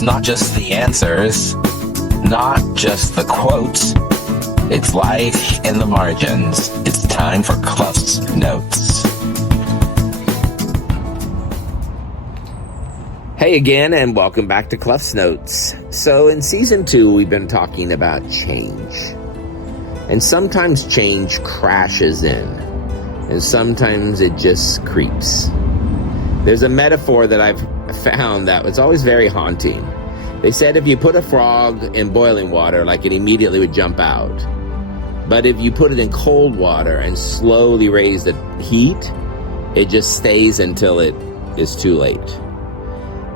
It's not just the answers, not just the quotes. It's life in the margins. It's time for Cluffs Notes. Hey again, and welcome back to Cluffs Notes. So in season 2, we've been talking about change. And sometimes change crashes in, and sometimes it just creeps. There's a metaphor that I've found that was always very haunting. They said if you put a frog in boiling water, like it immediately would jump out. But if you put it in cold water and slowly raise the heat, it just stays until it is too late.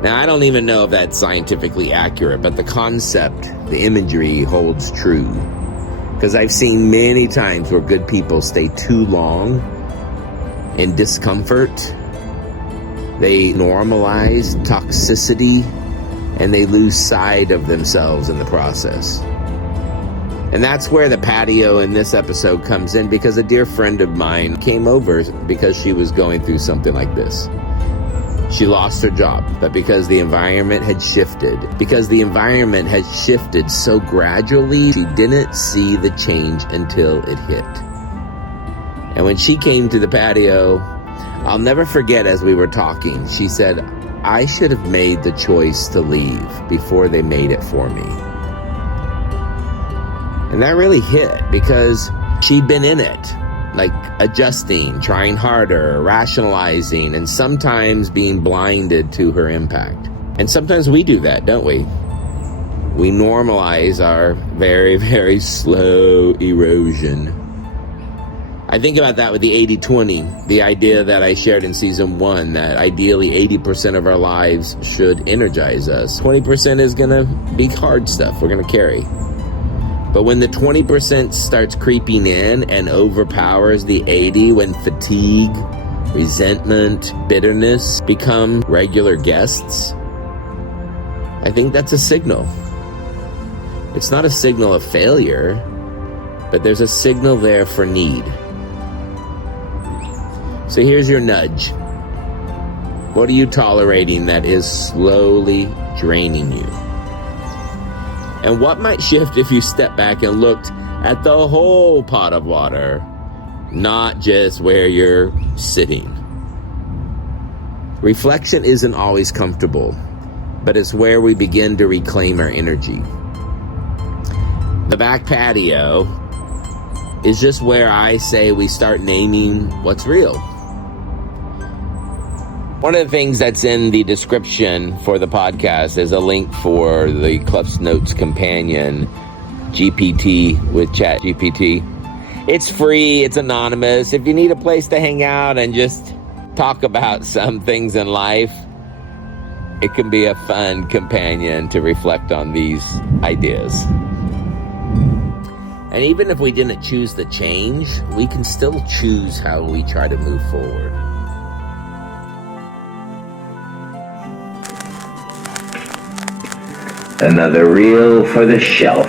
Now, I don't even know if that's scientifically accurate, but the concept, the imagery holds true. Because I've seen many times where good people stay too long in discomfort. They normalize toxicity, and they lose sight of themselves in the process. And that's where the patio in this episode comes in, because a dear friend of mine came over because she was going through something like this. She lost her job, but because the environment had shifted so gradually, she didn't see the change until it hit. And when she came to the patio, I'll never forget, as we were talking, she said, I should have made the choice to leave before they made it for me. And that really hit, because she'd been in it, like adjusting, trying harder, rationalizing, and sometimes being blinded to her impact. And sometimes we do that, don't we? We normalize our very, very slow erosion. I think about that with the 80-20, the idea that I shared in season 1, that ideally 80% of our lives should energize us. 20% is gonna be hard stuff we're gonna carry. But when the 20% starts creeping in and overpowers the 80, when fatigue, resentment, bitterness become regular guests, I think that's a signal. It's not a signal of failure, but there's a signal there for need. So here's your nudge. What are you tolerating that is slowly draining you? And what might shift if you step back and looked at the whole pot of water, not just where you're sitting? Reflection isn't always comfortable, but it's where we begin to reclaim our energy. The back patio is just where I say we start naming what's real. One of the things that's in the description for the podcast is a link for the CluffsNotes Companion GPT with ChatGPT. It's free, it's anonymous. If you need a place to hang out and just talk about some things in life, it can be a fun companion to reflect on these ideas. And even if we didn't choose the change, we can still choose how we try to move forward. Another reel for the shelf.